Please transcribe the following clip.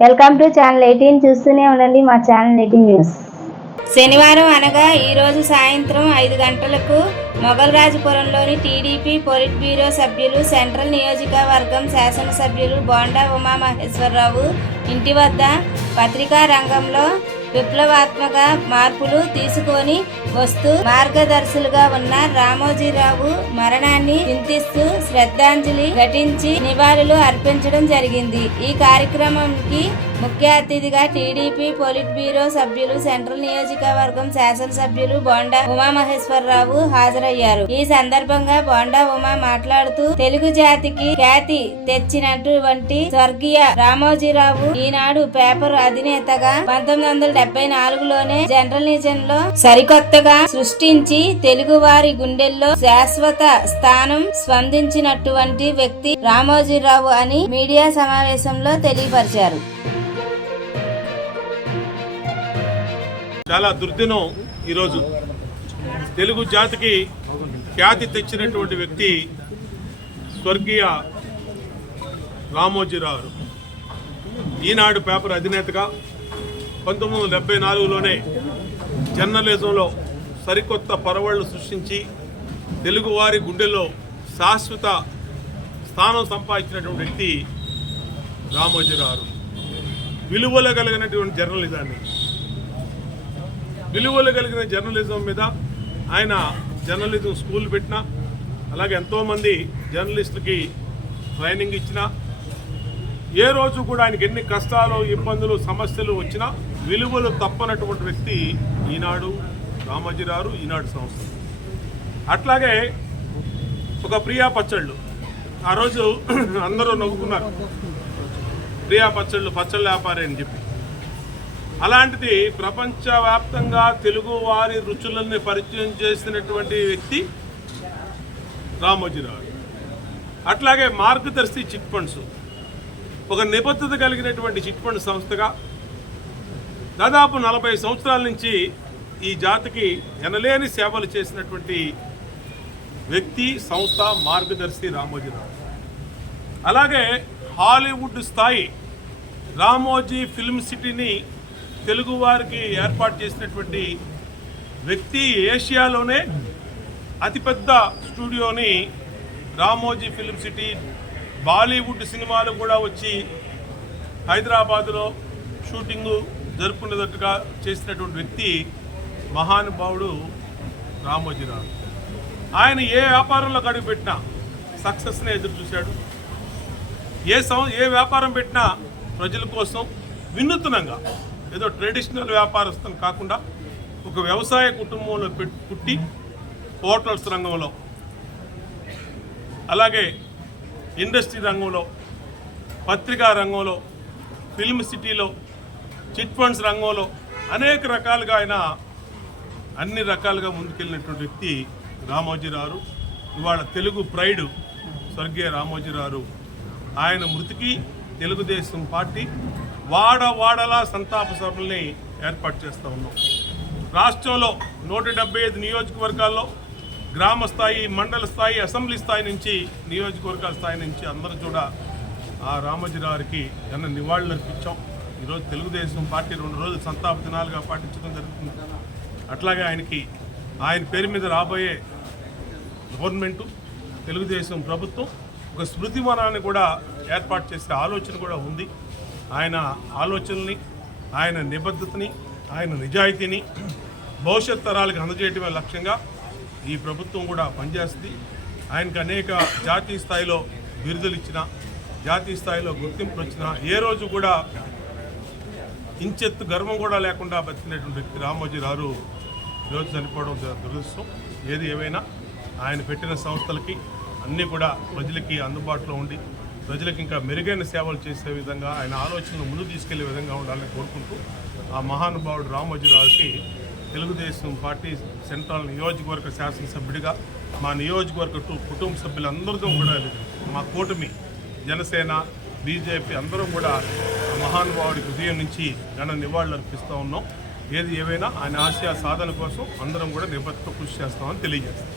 Welcome to channel 18 చూస్తూనే ఉండండి మా ఛానల్ 18 న్యూస్. శనివారం అనగా ఈరోజు సాయంత్రం 5 గంటలకు మొగల్రాజుపురంలోని టీడీపీ పొలిట్ బ్యూరో సభ్యులు, సెంట్రల్ నియోజకవర్గం శాసనసభ్యులు బోండా ఉమామహేశ్వరరావు ఇంటి వద్ద పత్రికా రంగంలో విప్లవాత్మక మార్పులు తీసుకొని వస్తూ మార్గదర్శులుగా ఉన్న రామోజీరావు మరణాన్ని చింతిస్తూ శ్రద్ధాంజలి ఘటించి నివాళులు అర్పించడం జరిగింది. ఈ కార్యక్రమానికి ముఖ్య అతిథిగా టీడీపీ పొలిట్ బ్యూరో సభ్యులు, సెంట్రల్ నియోజకవర్గం శాసనసభ్యులు బోండా ఉమామహేశ్వరరావు హాజరయ్యారు. ఈ సందర్భంగా బోండా ఉమా మాట్లాడుతూ తెలుగు జాతికి ఖ్యాతి తెచ్చినటువంటి స్వర్గీయ రామోజీరావు ఈనాడు పేపర్ అధినేతగా 1974లోనే జర్నలిజం లో సరికొత్తగా సృష్టించి తెలుగు వారి గుండెల్లో శాశ్వత స్థానం స్పందించినటువంటి వ్యక్తి రామోజీరావు అని మీడియా సమావేశంలో తెలియపరిచారు. చాలా దుర్దినం. ఈరోజు తెలుగు జాతికి ఖ్యాతి తెచ్చినటువంటి వ్యక్తి స్వర్గీయ రామోజీరావు. ఈనాడు పేపర్ అధినేతగా 1974లోనే జర్నలిజంలో సరికొత్త పరవళ్లు సృష్టించి తెలుగువారి గుండెల్లో శాశ్వత స్థానం సంపాదించినటువంటి వ్యక్తి రామోజీరావు. విలువలు కలిగినటువంటి జర్నలిజం మీద ఆయన జర్నలిజం స్కూల్ పెట్టిన, అలాగే ఎంతోమంది జర్నలిస్టులకి ట్రైనింగ్ ఇచ్చిన, ఏ రోజు కూడా ఆయనకి ఎన్ని కష్టాలు, ఇబ్బందులు, సమస్యలు వచ్చినా విలువలు తప్పనటువంటి వ్యక్తి ఈనాడు రామోజీరావు, ఈనాడు సంస్థ. అట్లాగే ఒక ప్రియా పచ్చళ్ళు, ఆ రోజు అందరూ నవ్వుకున్నారు, ప్రియా పచ్చళ్ళు వ్యాపారి అని చెప్పి. అలాంటిది ప్రపంచవ్యాప్తంగా తెలుగు వారి రుచులని పరిచయం చేసినటువంటి వ్యక్తి రామోజీరావు. అట్లాగే మార్గదర్శి చిట్ ఫండ్స్ ఒక నిబద్ధత కలిగినటువంటి చిట్ ఫండ్ సంస్థగా దాదాపు 40 సంవత్సరాల నుంచి ఈ జాతికి ఎనలేని సేవలు చేసినటువంటి వ్యక్తి, సంస్థ మార్గదర్శి రామోజీరావు. అలాగే హాలీవుడ్ స్థాయి రామోజీ ఫిల్మ్ సిటీని తెలుగు వారికి ఏర్పాటు చేసినటువంటి వ్యక్తి, ఏషియాలోనే అతిపెద్ద స్టూడియోని రామోజీ ఫిల్మ్ సిటీ, బాలీవుడ్ సినిమాలు కూడా వచ్చి హైదరాబాదులో షూటింగు జరుపుకునేటట్టుగా చేసినటువంటి వ్యక్తి మహానుభావుడు రామోజీరావు. ఆయన ఏ వ్యాపారంలో అడుగు పెట్టినా సక్సెస్నే ఎదురు చూశాడు. ఏ వ్యాపారం పెట్టినా ప్రజల కోసం వినూత్నంగా, ఏదో ట్రెడిషనల్ వ్యాపారస్తులు కాకుండా ఒక వ్యవసాయ కుటుంబంలో పుట్టి హోటల్స్ రంగంలో, అలాగే ఇండస్ట్రీ రంగంలో, పత్రికా రంగంలో, ఫిల్మ్ సిటీలో, చిట్ ఫండ్స్ రంగంలో అనేక రకాలుగా ఆయన అన్ని రకాలుగా ముందుకెళ్ళినటువంటి వ్యక్తి రామోజీరావు. ఇవాళ తెలుగు ప్రైడ్ స్వర్గీయ రామోజీరావు. ఆయన మృతికి తెలుగుదేశం పార్టీ వాడవాడలా సంతాప సభల్ని ఏర్పాటు చేస్తూ ఉన్నాం. రాష్ట్రంలో 175 నియోజకవర్గాల్లో గ్రామ స్థాయి, మండల స్థాయి, అసెంబ్లీ స్థాయి నుంచి, నియోజకవర్గాల స్థాయి నుంచి అందరూ కూడా ఆ రామోజీరావుకి ఎన్న నివాళులు అర్పించాం. ఈరోజు తెలుగుదేశం పార్టీ 2 రోజులు సంతాప దినాలుగా పాటించడం జరుగుతుంది. అట్లాగే ఆయన పేరు మీద రాబోయే గవర్నమెంటు, తెలుగుదేశం ప్రభుత్వం ఒక స్మృతి వనాన్ని కూడా ఏర్పాటు చేసే ఆలోచన కూడా ఉంది. ఆయన ఆలోచనల్ని, ఆయన నిబద్ధతని, ఆయన నిజాయితీని భవిష్యత్ తరాలకు అందజేయటమే లక్ష్యంగా ఈ ప్రభుత్వం కూడా పనిచేస్తుంది. ఆయనకు అనేక జాతీయ స్థాయిలో బిరుదులు ఇచ్చిన, జాతీయ స్థాయిలో గుర్తింపులు వచ్చిన, ఏ రోజు కూడా ఇంచెత్తు గర్వం కూడా లేకుండా బతికినటువంటి వ్యక్తి రామోజీరావు ఈరోజు చనిపోవడం దురదృష్టం. ఏది ఏమైనా ఆయన పెట్టిన సంస్థలకి అన్నీ కూడా ప్రజలకి అందుబాటులో ఉండి ప్రజలకు ఇంకా మెరుగైన సేవలు చేసే విధంగా, ఆయన ఆలోచనలు ముందు తీసుకెళ్లే విధంగా ఉండాలని కోరుకుంటూ ఆ మహానుభావుడు రామోజీరావుకి తెలుగుదేశం పార్టీ సెంట్రల్ నియోజకవర్గ శాసనసభ్యుడిగా మా నియోజకవర్గ కుటుంబ సభ్యులందరితో కూడా, మా కూటమి, జనసేన, బీజేపీ అందరం కూడా మహానుభావుడికి ఉదయం నుంచి ఘన నివాళులు అర్పిస్తూ ఉన్నాం. ఏది ఏమైనా ఆయన ఆశయ సాధన కోసం అందరం కూడా నిబద్ధత కృషి చేస్తామని తెలియజేస్తాం.